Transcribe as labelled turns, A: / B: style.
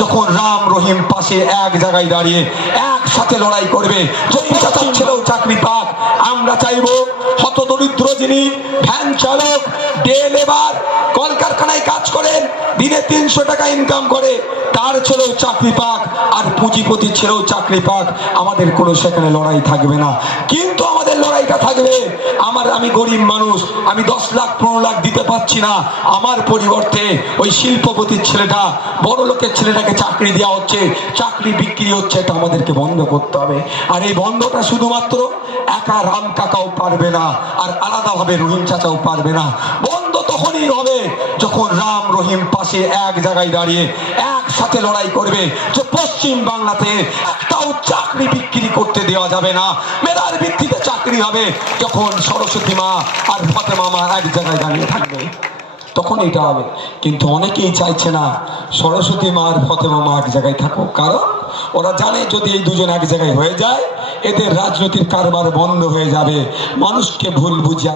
A: যখন রাম রহিম পাশে এক জায়গায় দাঁড়িয়ে একসাথে লড়াই করবে, যদি ছেলেও চাকরি পাক, আমরা চাইব হত দরিদ্র যিনি ভ্যান চালক ডে লেবার কলকারখানায় কাজ করেন, দিনে তিনশো টাকা ইনকাম করে, তার ছেলেও চাকরি পাক, আর পুঁজিপতির ছেলেও চাকরি পাক, আমাদের কোনো সেখানে লড়াই থাকবে না। কিন্তু লড়াইটা থাকবে। আমার, আমি গরিব মানুষ, আমি দশ লাখ, পনেরো লাখ দিতে পারছি না। আমার পরিবর্তে ওই শিল্পপতির ছেলেটা, বড় লোকের ছেলেটাকে চাকরি দেওয়া হচ্ছে, চাকরি বিক্রি হচ্ছে, এটা আমাদেরকে বন্ধ করতে হবে। আর এই বন্ধটা শুধুমাত্র একা রাম কাকাও পারবে না, আর আলাদাভাবে রহিম চাচাও পারবে না। বন্ধ তখনই হবে যখন রাম রহিম পাশে এক জায়গায় দাঁড়িয়ে একসাথে লড়াই করবে যে পশ্চিম বাংলাতে একটাও চাকরি বিক্রি করতে দেওয়া যাবে না। মেধার ভিত্তিতে চাকরি হবে। যখন সরস্বতী মা আর ফাতেমা মা এক জায়গায় দাঁড়িয়ে থাকবে, তখন এটা হবে। কিন্তু অনেকেই চাইছে না সরস্বতী মা আর ফতেমা মা এক জায়গায় থাকুক। কারণ ওরা জানে যদি এই দুজন এক জায়গায় হয়ে যায়, এদের রাজনৈতিক কারবার বন্ধ হয়ে যাবে। মানুষকে ভুল বুঝিয়ে